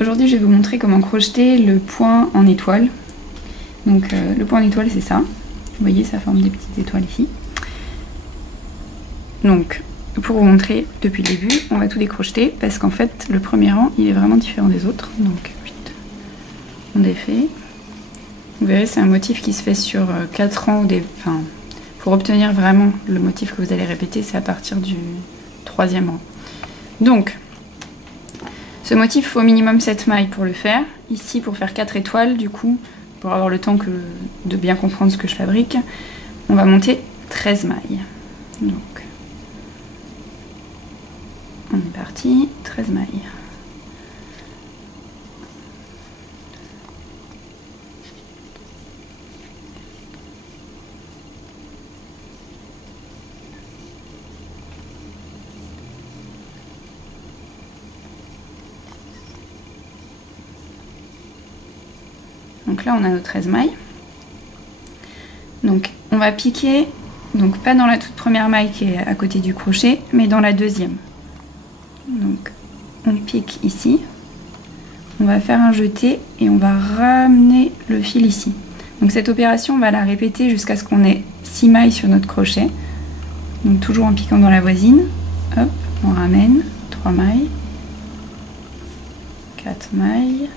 Aujourd'hui je vais vous montrer comment crocheter le point en étoile. Donc le point en étoile c'est ça. Vous voyez, ça forme des petites étoiles ici. Donc pour vous montrer depuis le début, on va tout décrocheter parce qu'en fait le premier rang il est vraiment différent des autres. Donc on défait. Vous verrez, c'est un motif qui se fait sur 4 rangs. Enfin, pour obtenir vraiment le motif que vous allez répéter, c'est à partir du 3e rang. Donc ce motif, il faut au minimum 7 mailles pour le faire. Ici, pour faire 4 étoiles, du coup, pour avoir le temps de bien comprendre ce que je fabrique, on va monter 13 mailles. Donc, on est parti, 13 mailles. Donc là on a nos 13 mailles. Donc on va piquer, donc pas dans la toute première maille qui est à côté du crochet, mais dans la deuxième. Donc on pique ici, on va faire un jeté et on va ramener le fil ici. Donc cette opération on va la répéter jusqu'à ce qu'on ait 6 mailles sur notre crochet. Donc toujours en piquant dans la voisine. Hop, on ramène 3 mailles, 4 mailles,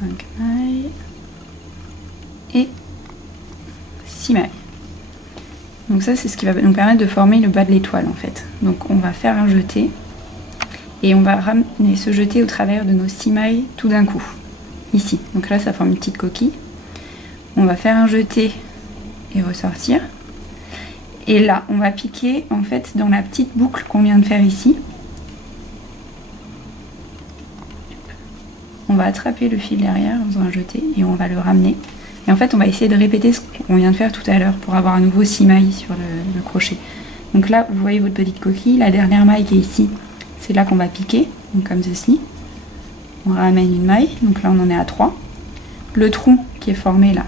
5 mailles et 6 mailles. Donc ça c'est ce qui va nous permettre de former le bas de l'étoile en fait. Donc on va faire un jeté et on va ramener ce jeté au travers de nos 6 mailles tout d'un coup. Ici. Donc là ça forme une petite coquille. On va faire un jeté et ressortir. Et là on va piquer en fait dans la petite boucle qu'on vient de faire ici. On va attraper le fil derrière en faisant un jeté et on va le ramener. Et en fait, on va essayer de répéter ce qu'on vient de faire tout à l'heure pour avoir à nouveau 6 mailles sur le crochet. Donc là, vous voyez votre petite coquille. La dernière maille qui est ici, c'est là qu'on va piquer. Donc comme ceci. On ramène une maille. Donc là, on en est à 3. Le trou qui est formé là,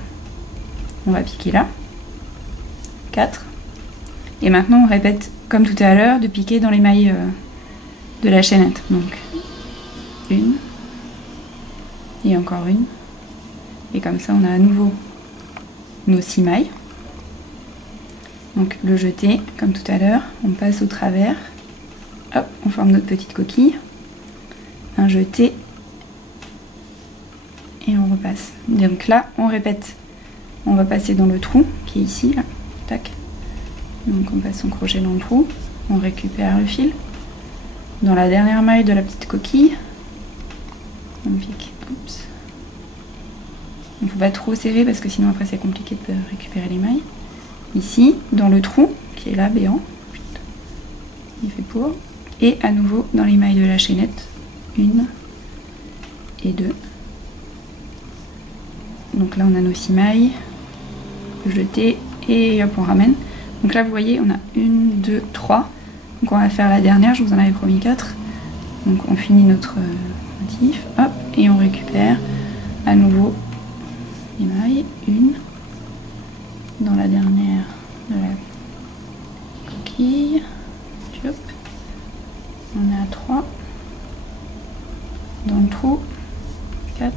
on va piquer là. 4. Et maintenant, on répète comme tout à l'heure de piquer dans les mailles de la chaînette. Donc, 1. Et encore une. Et comme ça on a à nouveau nos 6 mailles. Donc le jeté comme tout à l'heure, on passe au travers, hop, on forme notre petite coquille, un jeté et on repasse. Donc là on répète, on va passer dans le trou qui est ici là, tac. Donc on passe son crochet dans le trou, on récupère le fil. Dans la dernière maille de la petite coquille, on pique. Oups. Il ne faut pas trop serrer parce que sinon après c'est compliqué de récupérer les mailles. Ici, dans le trou qui est là, béant, il fait pour. Et à nouveau dans les mailles de la chaînette, 1 et 2. Donc là on a nos 6 mailles, jeté et hop on ramène. Donc là vous voyez on a 1, 2, 3. Donc on va faire la dernière, je vous en avais promis 4. Donc on finit notre motif, hop, et on récupère à nouveau les mailles, 1 dans la dernière de la coquille, hop, on est à 3 dans le trou, 4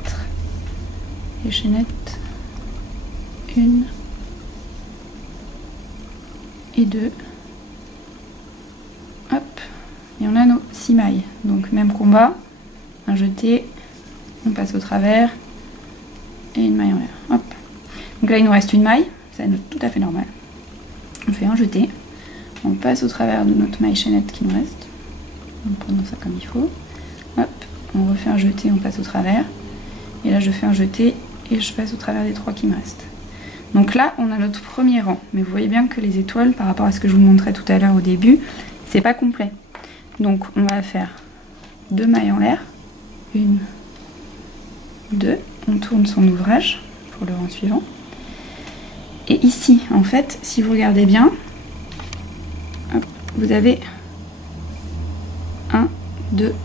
et chaînette, 1 et 2, hop, et on a nos 6 mailles. Donc même combat, un jeté, on passe au travers et une maille en l'air. Hop. Donc là il nous reste une maille, c'est tout à fait normal. On fait un jeté, on passe au travers de notre maille chaînette qui nous reste, en prenant ça comme il faut. Hop, on refait un jeté, on passe au travers. Et là je fais un jeté et je passe au travers des 3 qui me restent. Donc là on a notre premier rang, mais vous voyez bien que les étoiles par rapport à ce que je vous montrais tout à l'heure au début, c'est pas complet. Donc on va faire 2 mailles en l'air, 1, 2, on tourne son ouvrage pour le rang suivant. Et ici, en fait, si vous regardez bien, hop, vous avez 1, 2,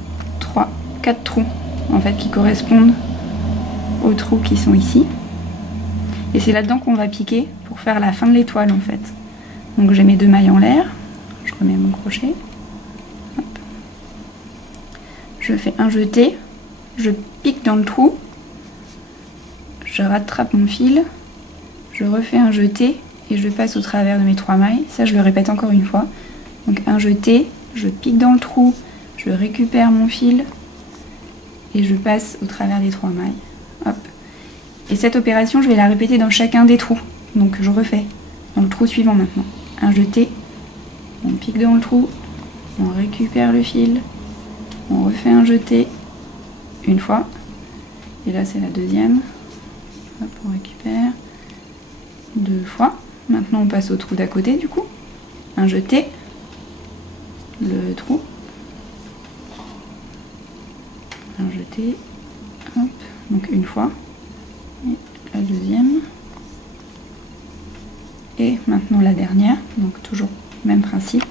3, 4 trous en fait qui correspondent aux trous qui sont ici. Et c'est là-dedans qu'on va piquer pour faire la fin de l'étoile en fait. Donc j'ai mes 2 mailles en l'air, je remets mon crochet, hop. je fais un jeté, je pique dans le trou, je rattrape mon fil, je refais un jeté et je passe au travers de mes 3 mailles. Ça, je le répète encore une fois. Donc un jeté, je pique dans le trou, je récupère mon fil et je passe au travers des 3 mailles. Hop. Et cette opération, je vais la répéter dans chacun des trous. Donc je refais dans le trou suivant maintenant. Un jeté, on pique dans le trou, on récupère le fil, on refait un jeté une fois. Et là, c'est la deuxième. Hop, on récupère 2 fois. Maintenant, on passe au trou d'à côté du coup. Un jeté, le trou, un jeté, hop, donc une fois, et la deuxième, et maintenant la dernière, donc toujours même principe,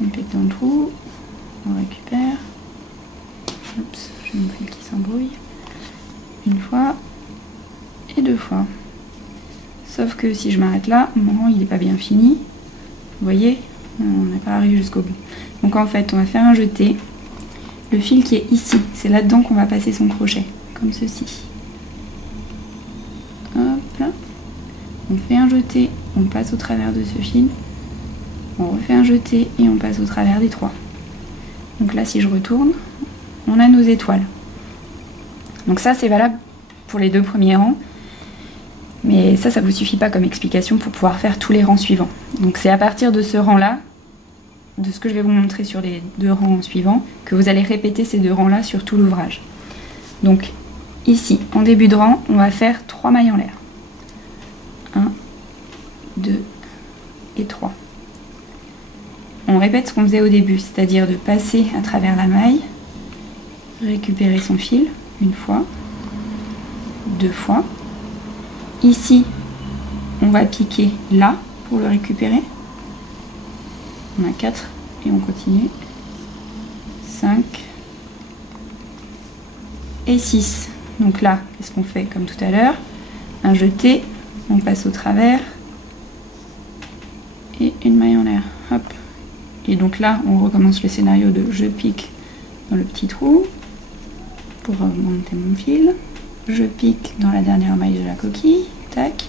on pique dans le trou, on récupère, oups, j'ai mon fil qui s'embrouille, une fois, et 2 fois. Sauf que si je m'arrête là, mon rang il n'est pas bien fini, vous voyez, on n'est pas arrivé jusqu'au bout. Donc en fait, on va faire un jeté. Le fil qui est ici, c'est là-dedans qu'on va passer son crochet, comme ceci. Hop là. On fait un jeté, on passe au travers de ce fil. On refait un jeté et on passe au travers des 3. Donc là, si je retourne, on a nos étoiles. Donc ça, c'est valable pour les 2 premiers rangs. Mais ça vous suffit pas comme explication pour pouvoir faire tous les rangs suivants. Donc c'est à partir de ce rang-là, de ce que je vais vous montrer sur les 2 rangs suivants, que vous allez répéter ces 2 rangs-là sur tout l'ouvrage. Donc ici, en début de rang, on va faire 3 mailles en l'air. 1, 2 et 3. On répète ce qu'on faisait au début, c'est-à-dire de passer à travers la maille, récupérer son fil, une fois, 2 fois. Ici, on va piquer là pour le récupérer. On a 4 et on continue. 5 et 6. Donc là, qu'est-ce qu'on fait comme tout à l'heure? Un jeté, on passe au travers et une maille en l'air. Hop. Et donc là, on recommence le scénario de je pique dans le petit trou pour monter mon fil. Je pique dans la dernière maille de la coquille, tac.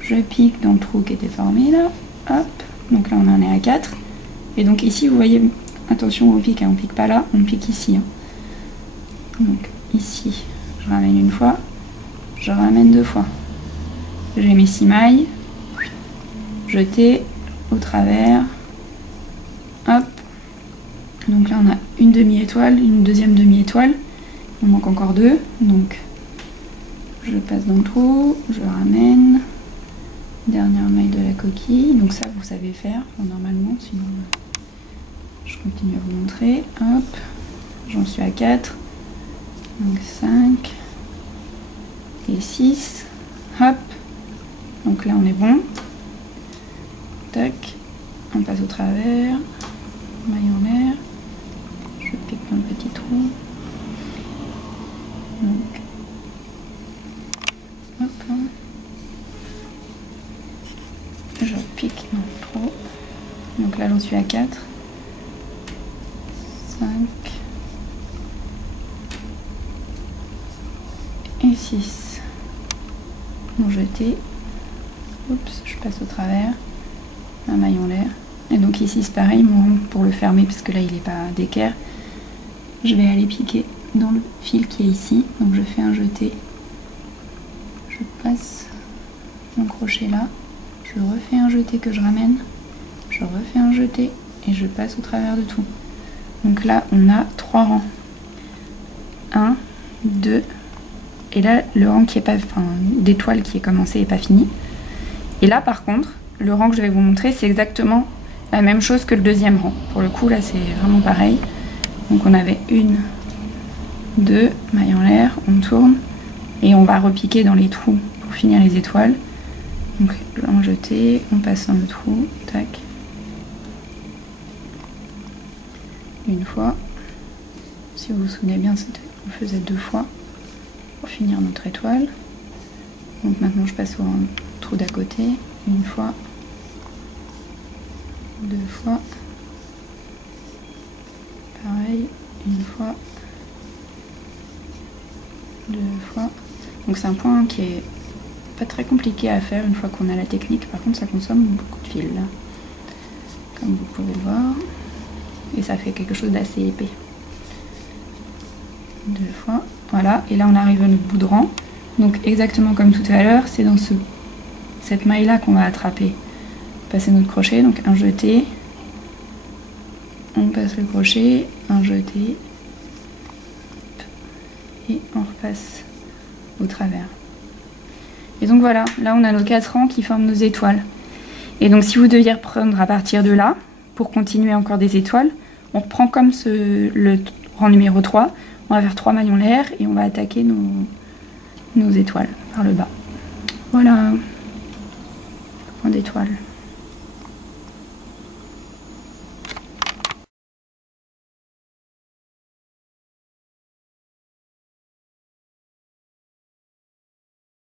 Je pique dans le trou qui était formé là, hop. Donc là on en est à 4. Et donc ici vous voyez, attention au pic, hein, on pique pas là, on pique ici. Hein. Donc ici, je ramène une fois, je ramène 2 fois. J'ai mes 6 mailles, jeté au travers, hop. Donc là on a une demi-étoile, une deuxième demi-étoile. Il manque encore 2, donc je passe dans le trou, je ramène, dernière maille de la coquille, donc ça vous savez faire normalement, sinon je continue à vous montrer, hop, j'en suis à 4, donc 5 et 6, hop, donc là on est bon, tac, on passe au travers, maille en l'air, je pique dans le petit trou, donc hop, je pique dans le trou, donc là j'en suis à 4, 5 et 6, mon jeté, oups, je passe au travers, la maille en l'air, et donc ici c'est pareil, mon, pour le fermer parce que là il n'est pas d'équerre, je vais aller piquer dans le fil qui est ici, donc je fais un jeté, je passe mon crochet là, je refais un jeté que je ramène, je refais un jeté et je passe au travers de tout. Donc là on a 3 rangs, 1, 2, et là le rang qui est pas, enfin d'étoile qui est commencé et pas fini. Et là par contre, le rang que je vais vous montrer c'est exactement la même chose que le deuxième rang. Pour le coup là c'est vraiment pareil. Donc on avait 1, 2, maille en l'air, on tourne et on va repiquer dans les trous pour finir les étoiles. Donc en jeté, on passe dans le trou, tac. Une fois. Si vous vous souvenez bien, on faisait 2 fois pour finir notre étoile. Donc maintenant je passe au trou d'à côté, une fois, 2 fois, pareil, une fois, 2 fois. Donc c'est un point qui est pas très compliqué à faire une fois qu'on a la technique. Par contre ça consomme beaucoup de fil là, comme vous pouvez le voir, et ça fait quelque chose d'assez épais. 2 fois, voilà, et là on arrive à notre bout de rang. Donc exactement comme tout à l'heure, c'est dans cette maille là qu'on va attraper, passer notre crochet. Donc un jeté, on passe le crochet, un jeté, et on repasse au travers. Et donc voilà, là on a nos 4 rangs qui forment nos étoiles. Et donc si vous deviez reprendre à partir de là, pour continuer encore des étoiles, on reprend comme le rang numéro 3, on va faire 3 maillons l'air et on va attaquer nos étoiles par le bas. Voilà, point d'étoile.